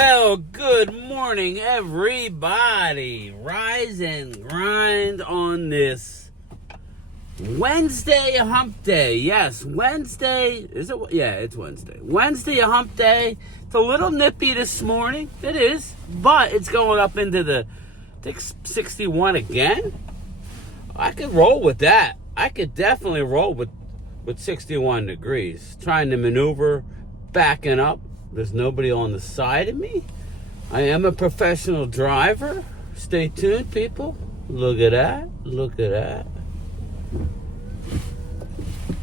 Well, good morning, everybody. Rise and grind on this Wednesday hump day. Yes, Wednesday. Is it? Yeah, it's Wednesday. Wednesday hump day. It's a little nippy this morning. It is. But it's going up into the, I think, 61 again. I could roll with that. I could definitely roll with 61 degrees. Trying to maneuver, backing up. There's nobody on the side of me. I am a professional driver. Stay tuned, people. Look at that. Look at that.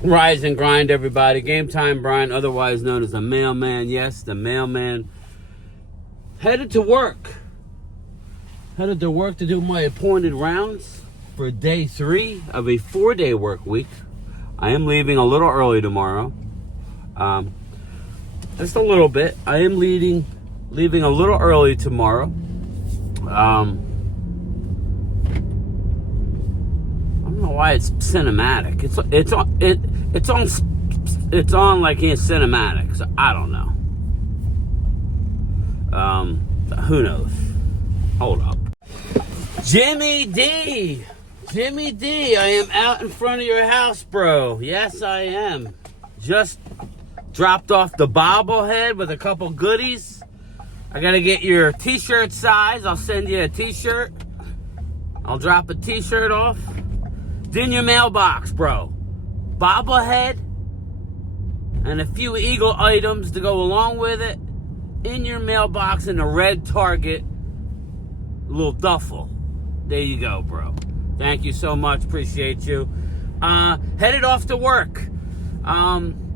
Rise and grind, everybody. Game Time Brian, otherwise known as the mailman. Yes, the mailman. Headed to work. Headed to work to do my appointed rounds for day 3 of a 4-day work week. I am leaving a little early tomorrow. Just a little bit. I am leaving a little early tomorrow. I don't know why it's cinematic. It's on like in cinematic. So I don't know. Who knows? Hold up. Jimmy D, I am out in front of your house, bro. Yes, I am. Just dropped off the bobblehead with a couple goodies. I gotta get your t-shirt size. I'll send you a t-shirt. I'll drop a t-shirt off. It's in your mailbox, bro. Bobblehead and a few Eagle items to go along with it in your mailbox in a red Target little duffel. There you go, bro. Thank you so much. Appreciate you. Headed off to work.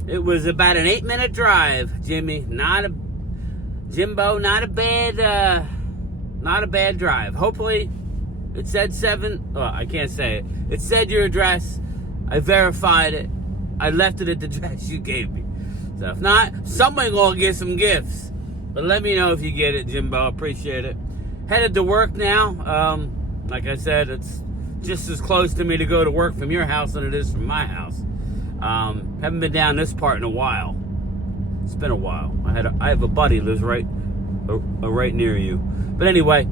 It was about an 8-minute drive, Jimmy. Jimbo, not a bad drive. Hopefully, it said 7. Oh, I can't say it. It said your address. I verified it. I left it at the address you gave me. So if not, somebody gonna get some gifts. But let me know if you get it, Jimbo. Appreciate it. Headed to work now. Like I said, it's just as close to me to go to work from your house than it is from my house. Haven't been down this part in a while. It's been a while. I have a buddy who lives right near you. But anyway,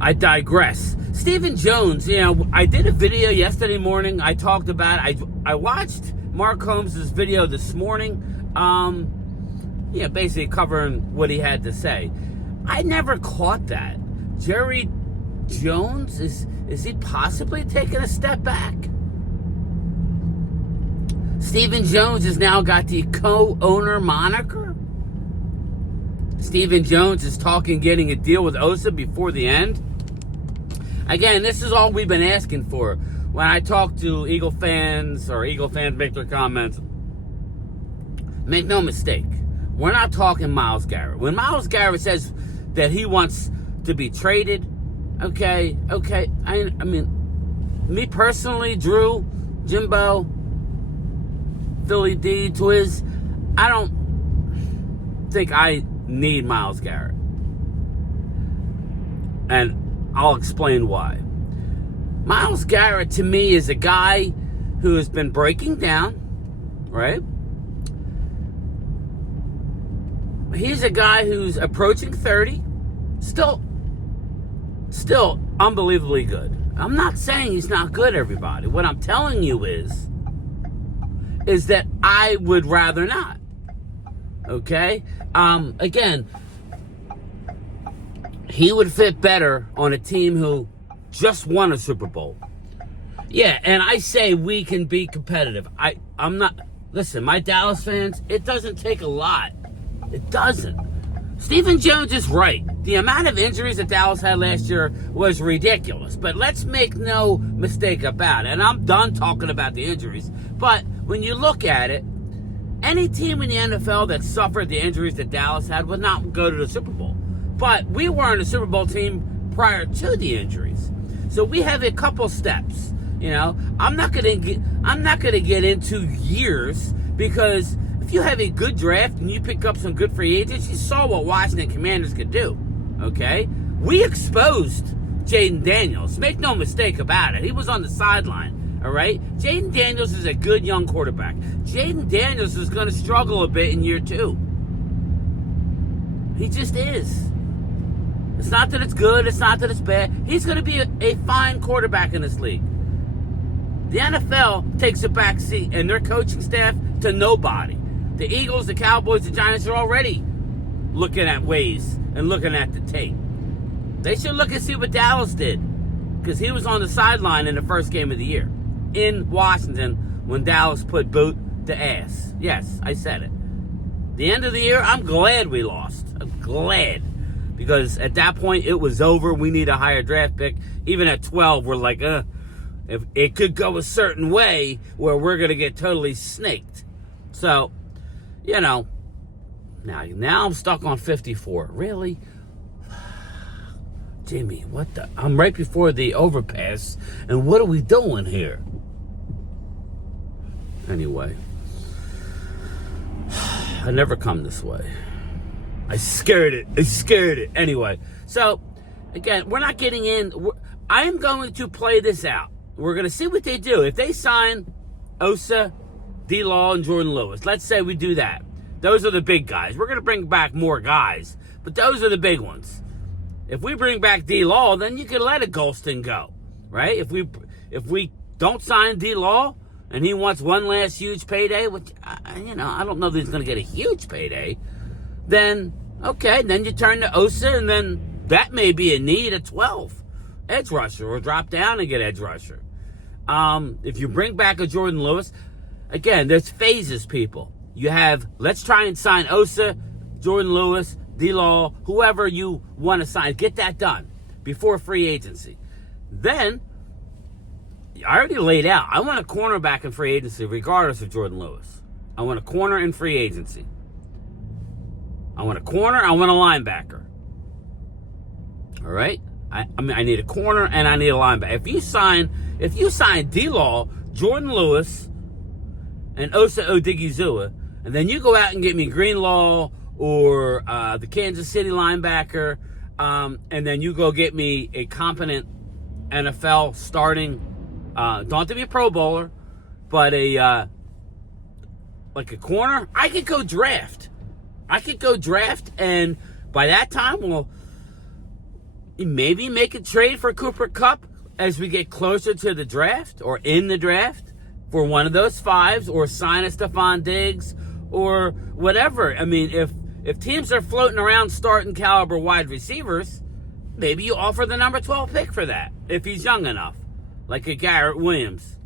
I digress. Stephen Jones, I did a video yesterday morning. I talked about it. I watched Mark Holmes' video this morning. Basically covering what he had to say. I never caught that. Jerry Jones, is he possibly taking a step back? Stephen Jones has now got the co-owner moniker. Stephen Jones is talking getting a deal with Osa before the end. Again, this is all we've been asking for. When I talk to Eagle fans or Eagle fans make their comments, make no mistake, we're not talking Myles Garrett. When Myles Garrett says that he wants to be traded, okay. I mean, me personally, Drew, Jimbo, Philly D, Twiz, I don't think I need Myles Garrett. And I'll explain why. Myles Garrett, to me, is a guy who has been breaking down, right? He's a guy who's approaching 30, still unbelievably good. I'm not saying he's not good, everybody. What I'm telling you is that I would rather not. Okay? Again, he would fit better on a team who just won a Super Bowl. Yeah, and I say we can be competitive. I'm not... Listen, my Dallas fans, it doesn't take a lot. It doesn't. Stephen Jones is right. The amount of injuries that Dallas had last year was ridiculous. But let's make no mistake about it. And I'm done talking about the injuries. But when you look at it, any team in the NFL that suffered the injuries that Dallas had would not go to the Super Bowl. But we weren't a Super Bowl team prior to the injuries. So we have a couple steps. I'm not gonna get into years, because if you have a good draft and you pick up some good free agents, you saw what Washington Commanders could do. Okay? We exposed Jaden Daniels. Make no mistake about it. He was on the sideline. All right? Jaden Daniels is a good young quarterback. Jaden Daniels is going to struggle a bit in year 2. He just is. It's not that it's good. It's not that it's bad. He's going to be a fine quarterback in this league. The NFL takes a back seat, and their coaching staff to nobody. The Eagles, the Cowboys, the Giants are already looking at ways and looking at the tape. They should look and see what Dallas did, because he was on the sideline in the first game of the year in Washington when Dallas put boot to ass. Yes, I said it. The end of the year, I'm glad we lost. I'm glad. Because at that point, it was over. We need a higher draft pick. Even at 12, we're like, if it could go a certain way where we're going to get totally snaked. So, now I'm stuck on 54. Really? Jimmy, what the? I'm right before the overpass, and what are we doing here? Anyway, I never come this way. I scared it. Anyway, so, again, we're not getting in. I am going to play this out. We're going to see what they do. If they sign Osa, D-Law, and Jordan Lewis, let's say we do that. Those are the big guys. We're going to bring back more guys, but those are the big ones. If we bring back D-Law, then you can let a Golston go, right? If we don't sign D-Law and he wants one last huge payday, which, I don't know that he's going to get a huge payday, then, okay, then you turn to Osa, and then that may be a need at 12. Edge rusher, or drop down and get edge rusher. If you bring back a Jordan Lewis, again, there's phases, people. You have, let's try and sign Osa, Jordan Lewis, D-Law, whoever you want to sign. Get that done before free agency. Then, I already laid out, I want a cornerback in free agency regardless of Jordan Lewis. I want a corner in free agency. I want a corner, I want a linebacker. All right? I need a corner and I need a linebacker. If you sign D-Law, Jordan Lewis, and Osa Odigizua, and then you go out and get me Greenlaw or the Kansas City linebacker, and then you go get me a competent NFL starting, don't have to be a Pro Bowler, but like a corner, I could go draft. And by that time, we'll maybe make a trade for Cooper Kupp as we get closer to the draft or in the draft for one of those fives, or sign a Stephon Diggs or whatever. I mean, if teams are floating around starting caliber wide receivers, maybe you offer the number 12 pick for that if he's young enough, like a Garrett Williams.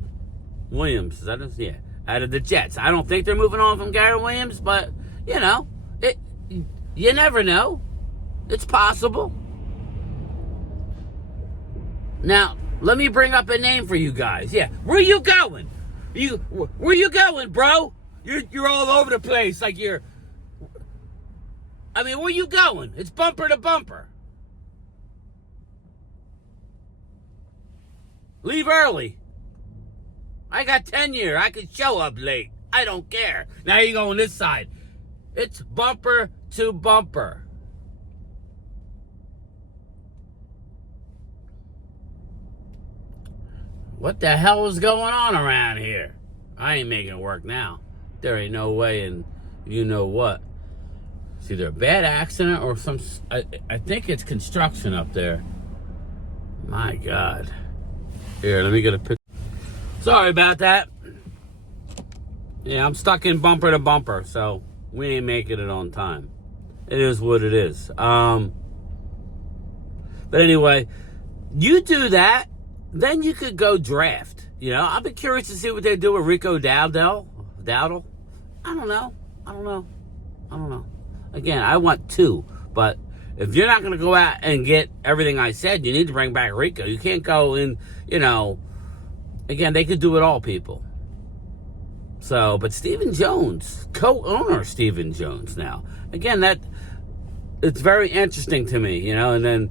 Is that his? Yeah, out of the Jets. I don't think they're moving on from Garrett Williams, but you never know. It's possible. Now, let me bring up a name for you guys. Yeah, where you going? Where you going, bro? You're all over the place like you're... I mean, where you going? It's bumper to bumper. Leave early. I got tenure. I can show up late. I don't care. Now you go on this side. It's bumper to bumper. What the hell is going on around here? I ain't making it work now. There ain't no way, and you know what. It's either a bad accident or some... I think it's construction up there. My God. Here, let me get a picture. Sorry about that. Yeah, I'm stuck in bumper to bumper, so we ain't making it on time. It is what it is. But anyway, you do that, then you could go draft. I'll be curious to see what they do with Rico Dowdle. I don't know. Again, I want two, but if you're not going to go out and get everything I said, you need to bring back Rico. You can't go in, again, they could do it all, people. So, but Stephen Jones, co-owner Stephen Jones now. Again, it's very interesting to me, and then,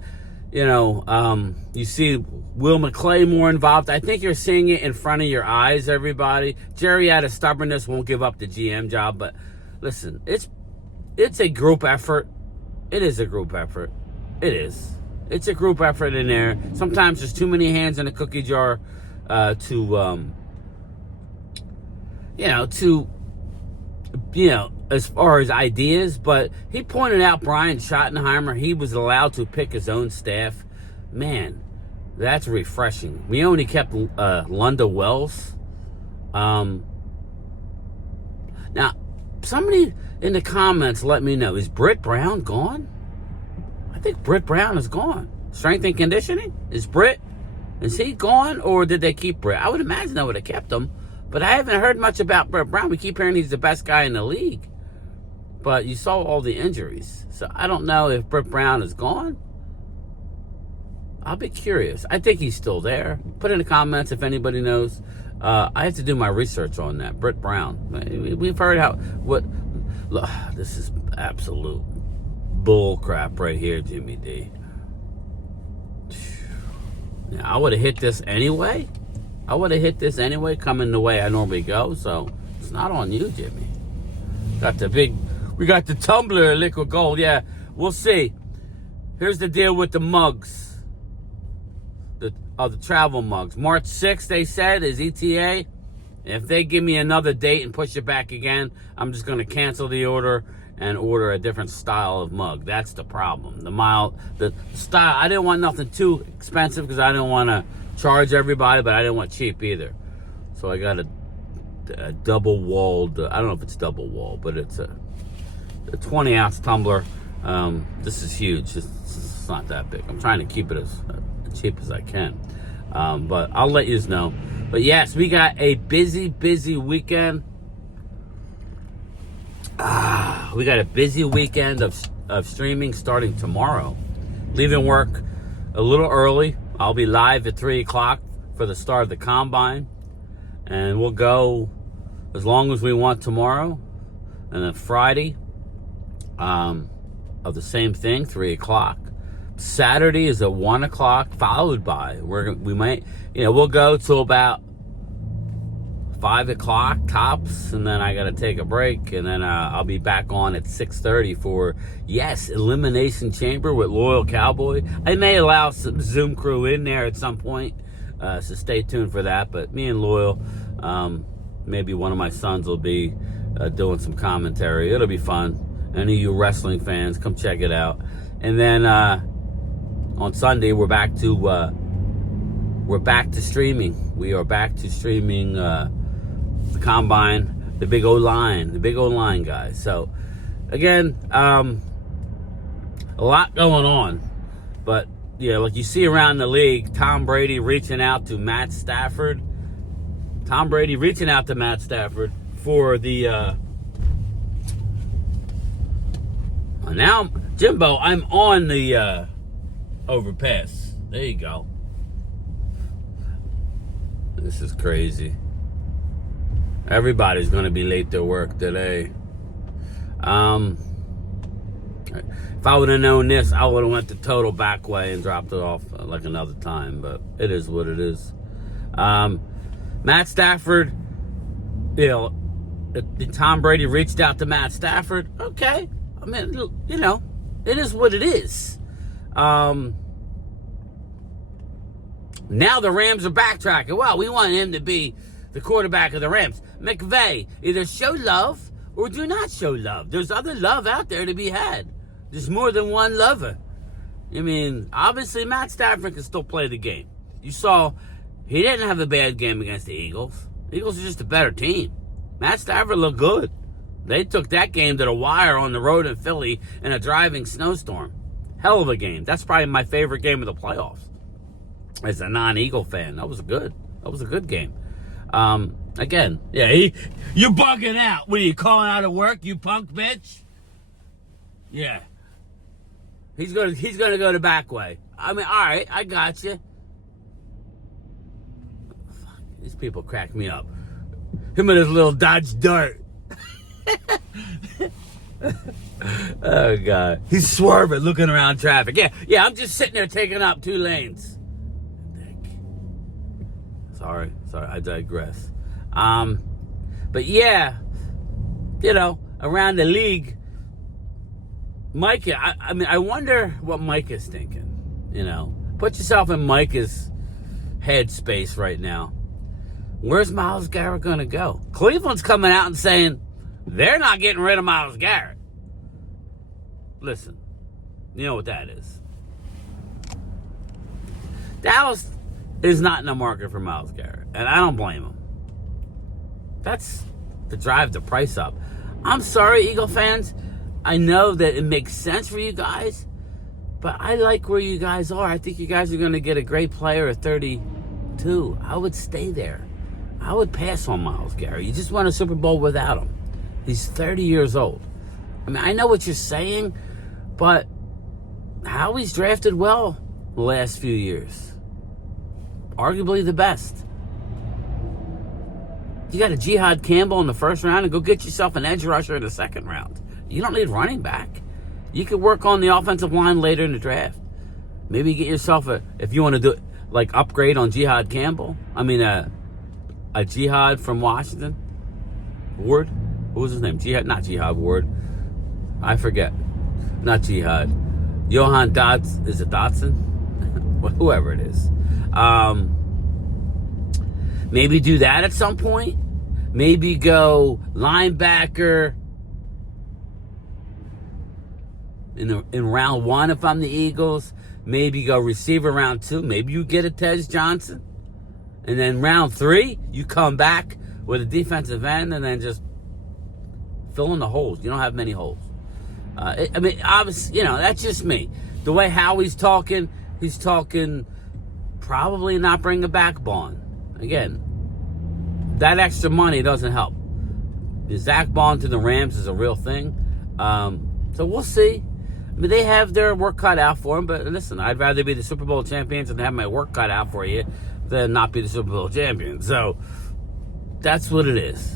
you see Will McClay more involved. I think you're seeing it in front of your eyes, everybody. Jerry, out of stubbornness, won't give up the GM job, but listen, it's a group effort. It is a group effort. It is. It's a group effort in there. Sometimes there's too many hands in a cookie jar to as far as ideas, but he pointed out Brian Schottenheimer, he was allowed to pick his own staff. Man, that's refreshing. We only kept Lunda Wells. Now, somebody in the comments let me know, is Britt Brown gone? I think Britt Brown is gone. Strength and conditioning? Is he gone, or did they keep Britt? I would imagine they would have kept him, but I haven't heard much about Britt Brown. We keep hearing he's the best guy in the league, but you saw all the injuries. So I don't know if Britt Brown is gone. I'll be curious. I think he's still there. Put in the comments if anybody knows. I have to do my research on that. Britt Brown. We've heard look, this is absolute bull crap right here, Jimmy D. Now, I would have hit this anyway. Coming the way I normally go. So it's not on you, Jimmy. We got the tumbler of liquid gold. Yeah, we'll see. Here's the deal with the mugs. The travel mugs. March 6th, they said, is ETA. If they give me another date and push it back again, I'm just going to cancel the order and order a different style of mug. That's the problem. The style, I didn't want nothing too expensive because I didn't want to charge everybody, but I didn't want cheap either. So I got a double-walled, I don't know if it's double-walled, but it's a 20-ounce tumbler. This is huge. It's not that big. I'm trying to keep it as cheap as I can. But I'll let you know. But yes, we got a busy weekend. We got a busy weekend of streaming starting tomorrow. Leaving work a little early. I'll be live at 3 o'clock for the start of the Combine. And we'll go as long as we want tomorrow. And then Friday, of the same thing, 3 o'clock. Saturday is at 1 o'clock, followed by, we'll go till about 5 o'clock tops, and then I got to take a break, and then I'll be back on at 6:30 for, Elimination Chamber with Loyal Cowboy. I may allow some Zoom crew in there at some point, so stay tuned for that, but me and Loyal, maybe one of my sons will be doing some commentary. It'll be fun. Any of you wrestling fans, come check it out. And then on Sunday, we're back to streaming. We are back to streaming the Combine, the big O-line guys. So again, a lot going on, but like you see around the league, Tom Brady reaching out to Matt Stafford for the now, Jimbo, I'm on the overpass. There you go. This is crazy. Everybody's going to be late to work today. If I would have known this, I would have went the total back way and dropped it off like another time. But it is what it is. Matt Stafford, Tom Brady reached out to Matt Stafford. Okay. I mean, it is what it is. Now the Rams are backtracking. Well, we want him to be the quarterback of the Rams. McVay, either show love or do not show love. There's other love out there to be had. There's more than one lover. I mean, obviously Matt Stafford can still play the game. You saw he didn't have a bad game against the Eagles. The Eagles are just a better team. Matt Stafford looked good. They took that game to the wire on the road in Philly in a driving snowstorm. Hell of a game. That's probably my favorite game of the playoffs. As a non-Eagle fan, that was a good game. Again, you're bugging out. What are you calling out of work, you punk bitch? Yeah. He's gonna go the back way. I mean, all right, I got you. Fuck, these people crack me up. Him and his little Dodge Dart. Oh God, he's swerving, looking around traffic. Yeah, I'm just sitting there taking up 2 lanes. Sorry, I digress. But around the league, Micah, I wonder what Micah's thinking. Put yourself in Micah's headspace right now. Where's Myles Garrett going to go? Cleveland's coming out and saying, They're not getting rid of Myles Garrett. Listen, you know what that is. Dallas is not in the market for Myles Garrett, and I don't blame him. That's to drive the price up. I'm sorry, Eagle fans. I know that it makes sense for you guys, but I like where you guys are. I think you guys are going to get a great player at 32. I would stay there. I would pass on Myles Garrett. You just won a Super Bowl without him. He's 30 years old. I mean, I know what you're saying, but Howie's drafted well the last few years. Arguably the best. You got a Jihad Campbell in the first round, and go get yourself an edge rusher in the second round. You don't need running back. You could work on the offensive line later in the draft. Maybe get yourself if you want to do it, like upgrade on Jihad Campbell. I mean, a Jihad from Washington. Ward? What was his name? Not Jihad Ward. I forget. Not Jihad. Johan Dodson. Is it Dotson? Whoever it is. Maybe do that at some point. Maybe go linebacker in round 1 if I'm the Eagles. Maybe go receiver round 2. Maybe you get a Tez Johnson. And then round 3, you come back with a defensive end and then just fill in the holes. You don't have many holes. I mean, obviously, that's just me. The way Howie's talking, he's talking probably not bringing back Bond. Again, that extra money doesn't help. Zach Bond to the Rams is a real thing. So we'll see. I mean, they have their work cut out for them, but listen, I'd rather be the Super Bowl champions and have my work cut out for you than not be the Super Bowl champion. So that's what it is.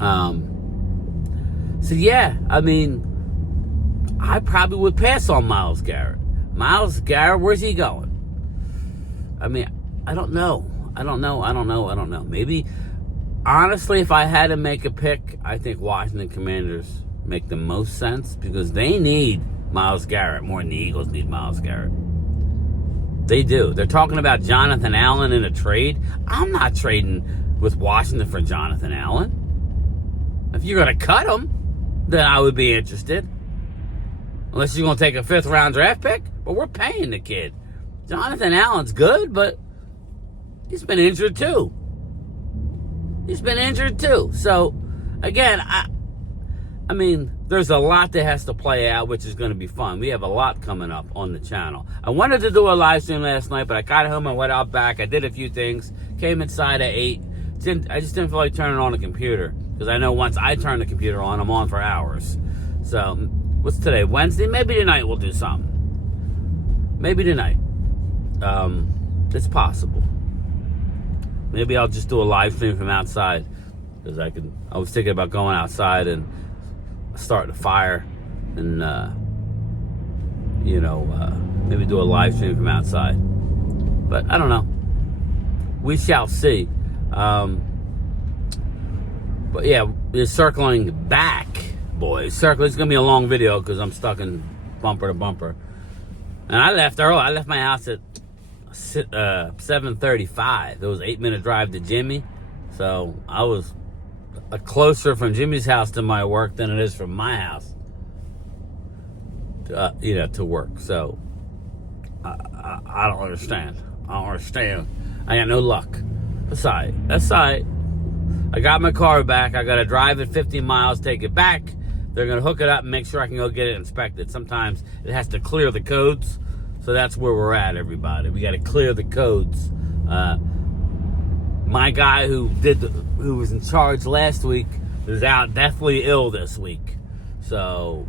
So yeah, I mean, I probably would pass on Myles Garrett. Myles Garrett, where's he going? I mean, I don't know. Maybe, honestly, if I had to make a pick, I think Washington Commanders make the most sense because they need Myles Garrett more than the Eagles need Myles Garrett. They do. They're talking about Jonathan Allen in a trade. I'm not trading with Washington for Jonathan Allen. If you're going to cut him, then I would be interested. Unless you're going to take a 5th round draft pick. But we're paying the kid. Jonathan Allen's good, but he's been injured too. So, again, I mean, there's a lot that has to play out, which is going to be fun. We have a lot coming up on the channel. I wanted to do a live stream last night, but I got home and went out back. I did a few things. Came inside at 8. I just didn't feel like turning on the computer. Because I know once I turn the computer on, I'm on for hours. So, what's today? Wednesday? Maybe tonight we'll do something. Maybe tonight. It's possible. Maybe I'll just do a live stream from outside. Because I was thinking about going outside and starting a fire. And, maybe do a live stream from outside. But I don't know. We shall see. But yeah, we're circling back, boys. It's going to be a long video because I'm stuck in bumper to bumper. And I left early. I left my house at 7:35. It was an 8-minute drive to Jimmy. So I was closer from Jimmy's house to my work than it is from my house, to work. So I don't understand. I got no luck. That's all right. I got my car back. I got to drive it 50 miles, take it back. They're going to hook it up and make sure I can go get it inspected. Sometimes it has to clear the codes. So that's where we're at, everybody. We got to clear the codes. My guy who was in charge last week is out deathly ill this week. So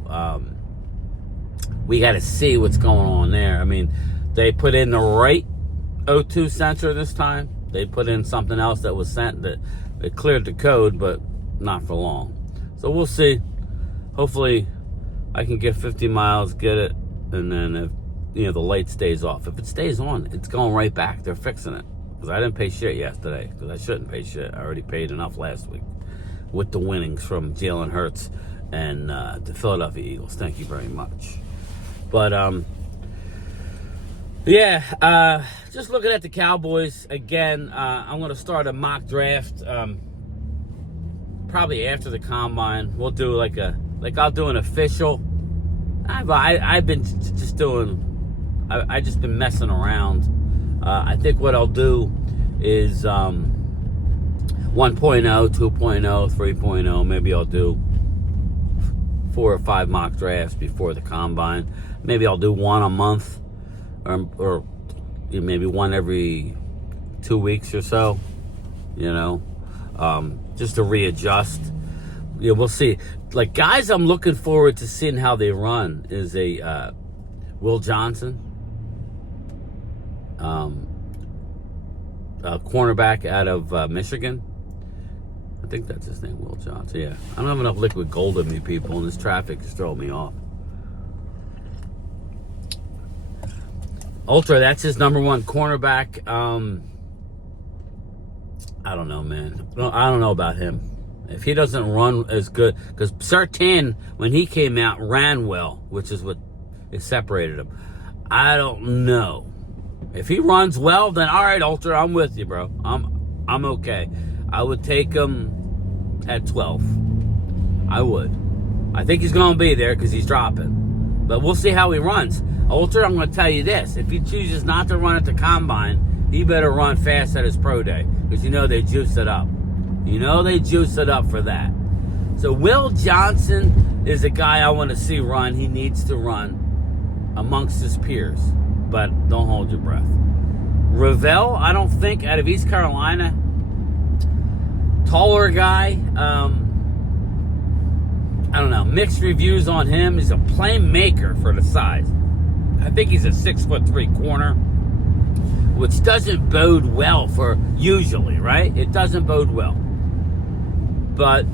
we got to see what's going on there. I mean, they put in the right O2 sensor this time. They put in something else that was sent that it cleared the code, but not for long. So we'll see. Hopefully I can get 50 miles, get it, and then if the light stays off. If it stays on, it's going right back. They're fixing it. Because I didn't pay shit yesterday. Because I shouldn't pay shit. I already paid enough last week with the winnings from Jalen Hurts and the Philadelphia Eagles. Thank you very much. But just looking at the Cowboys again. I'm going to start a mock draft probably after the combine, we'll do I'll do an official. I've been just doing, I just been messing around. I think what I'll do is 1.0, 2.0, 3.0. Maybe I'll do 4 or 5 mock drafts before the combine. Maybe I'll do one a month, or maybe one every 2 weeks or so. Just to readjust. Yeah, we'll see. Like, guys I'm looking forward to seeing how they run is a Will Johnson, a cornerback out of Michigan. I think that's his name, Will Johnson. Yeah, I don't have enough liquid gold in me, people, and this traffic is throwing me off. Ultra, that's his number one cornerback. I don't know, man. I don't know about him. If he doesn't run as good, because Surtain, when he came out, ran well, which is what it separated him. I don't know. If he runs well, then all right, Ultra, I'm with you, bro. I'm okay. I would take him at 12. I would. I think he's going to be there because he's dropping. But we'll see how he runs. Ultra, I'm going to tell you this. If he chooses not to run at the combine, he better run fast at his pro day, because they juice it up. They juice it up for that. So Will Johnson is a guy I want to see run. He needs to run amongst his peers, but don't hold your breath. Ravel, I don't think, out of East Carolina, taller guy. I don't know. Mixed reviews on him. He's a playmaker for the size. I think he's a 6'3" corner, which doesn't bode well for usually, right? It doesn't bode well. But,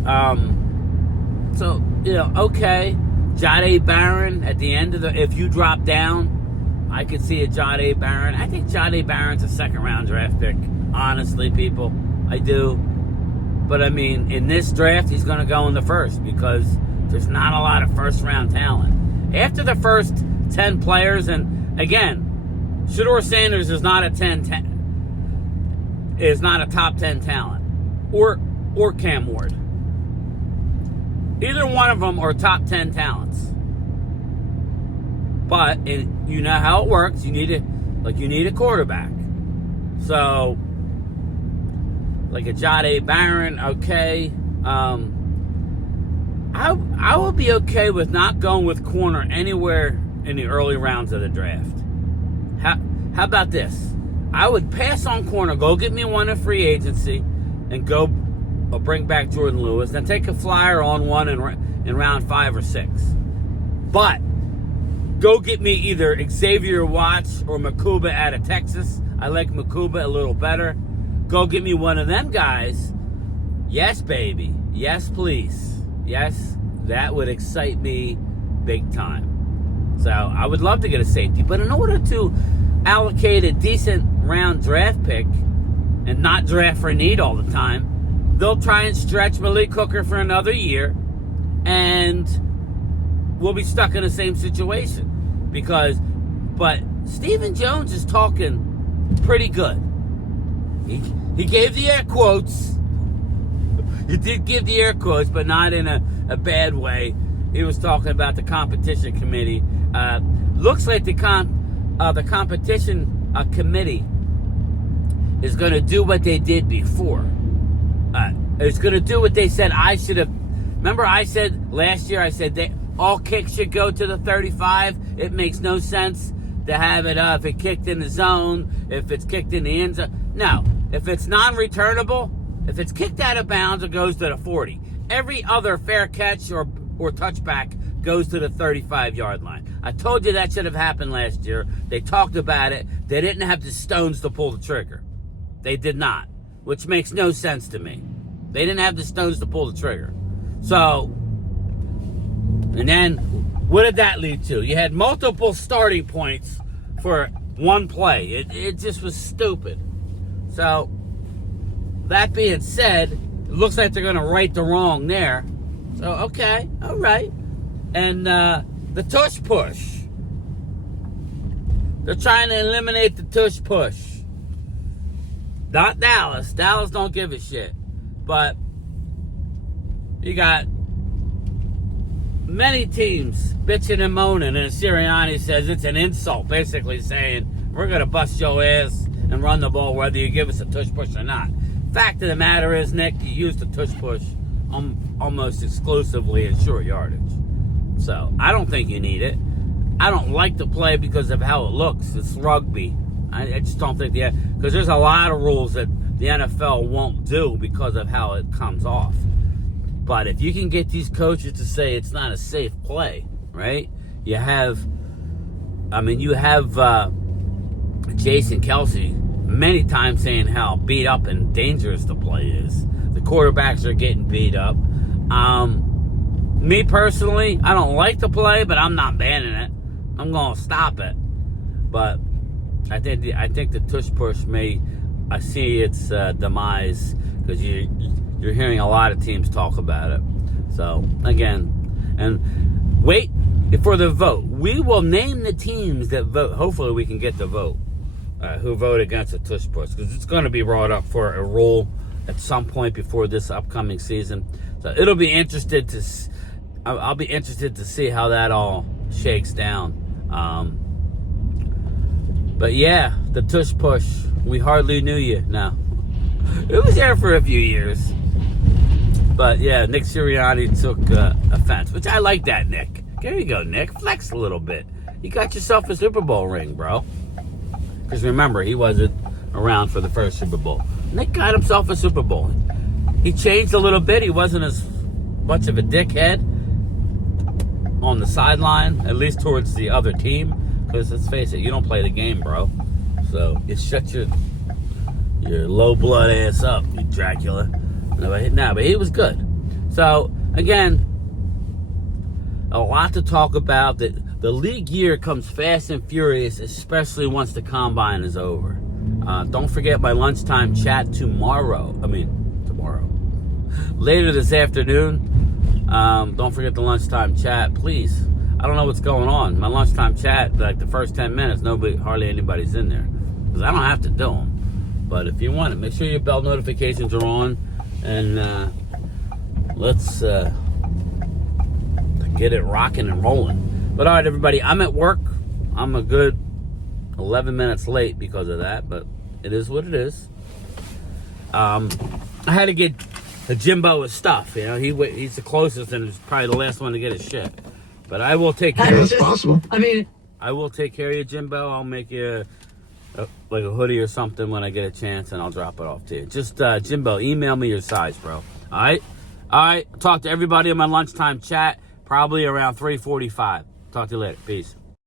okay. Jahdae Barron at the end of if you drop down, I could see a Jahdae Barron. I think Jahdae Barron's a second-round draft pick, honestly, people. I do. But, I mean, in this draft, he's going to go in the first because there's not a lot of first-round talent. After the first 10 players, and, again, Shedeur Sanders is not a top 10 talent. Or Cam Ward. Either one of them are top 10 talents. But you know how it works. You need a quarterback. So, like a Jahdae Barron, okay. I would be okay with not going with corner anywhere in the early rounds of the draft. How about this? I would pass on corner, go get me one in free agency, and go bring back Jordan Lewis, then take a flyer on one in round 5 or 6. But go get me either Xavier Watts or Makuba out of Texas. I like Makuba a little better. Go get me one of them guys. Yes, baby. Yes, please. Yes, that would excite me big time. So I would love to get a safety, but in order to allocate a decent round draft pick and not draft for need all the time, they'll try and stretch Malik Hooker for another year, and we'll be stuck in the same situation. But Stephen Jones is talking pretty good. He gave the air quotes. He did give the air quotes, but not in a bad way. He was talking about the competition committee. Looks like the competition committee is going to do what they did before. It's going to do what they said I should have. Remember I said last year, all kicks should go to the 35. It makes no sense to have it if it kicked in the zone, if it's kicked in the end zone. No, if it's non-returnable, if it's kicked out of bounds, it goes to the 40. Every other fair catch or touchback goes to the 35-yard line. I told you that should have happened last year. They talked about it. They didn't have the stones to pull the trigger. They did not, which makes no sense to me. They didn't have the stones to pull the trigger. So, and then what did that lead to? You had multiple starting points for one play. It just was stupid. So, that being said, it looks like they're going to right the wrong there. So, okay, all right. And the tush push. They're trying to eliminate the tush push. Not Dallas. Dallas don't give a shit. But you got many teams bitching and moaning, and Sirianni says it's an insult, basically saying we're going to bust your ass and run the ball whether you give us a tush push or not. Fact of the matter is, Nick, you used a tush push almost exclusively in short yardage. So I don't think you need it. I don't like the play because of how it looks. It's rugby. I just don't think because there's a lot of rules that the NFL won't do because of how it comes off. But if you can get these coaches to say it's not a safe play, right? You have Jason Kelsey many times saying how beat up and dangerous the play is. The quarterbacks are getting beat up. Me personally, I don't like the play, but I'm not banning it. I'm going to stop it. But I think the tush push I see its demise because you're hearing a lot of teams talk about it. So, again, and wait for the vote. We will name the teams that vote. Hopefully we can get the vote. Who vote against the tush push, because it's going to be brought up for a rule at some point before this upcoming season. So it'll be I'll be interested to see how that all shakes down. But yeah, the tush push, we hardly knew you now. It was there for a few years. But yeah, Nick Sirianni took offense, which I like that, Nick. There you go, Nick. Flex a little bit. You got yourself a Super Bowl ring, bro. Because remember, he wasn't around for the first Super Bowl. Nick got himself a Super Bowl. He changed a little bit. He wasn't as much of a dickhead on the sideline, at least towards the other team. Because let's face it, you don't play the game, bro. So you shut your low blood ass up, you Dracula. No, but he was good. So again, a lot to talk about. The league year comes fast and furious, especially once the combine is over. Don't forget my lunchtime chat tomorrow. Later this afternoon. Don't forget the lunchtime chat, please. I don't know what's going on. My lunchtime chat, like the first 10 minutes, hardly anybody's in there. Because I don't have to do them. But if you want it, make sure your bell notifications are on. And let's get it rocking and rolling. But all right, everybody, I'm at work. I'm a good 11 minutes late because of that, but it is what it is. I had to get Jimbo his stuff. You know, he's the closest and is probably the last one to get his shit. But I will take care of it. Possible. I will take care of you, Jimbo. I'll make you like a hoodie or something when I get a chance, and I'll drop it off to you. Just, Jimbo, email me your size, bro. All right? All right. Talk to everybody in my lunchtime chat, probably around 3:45. Talk to you later. Peace.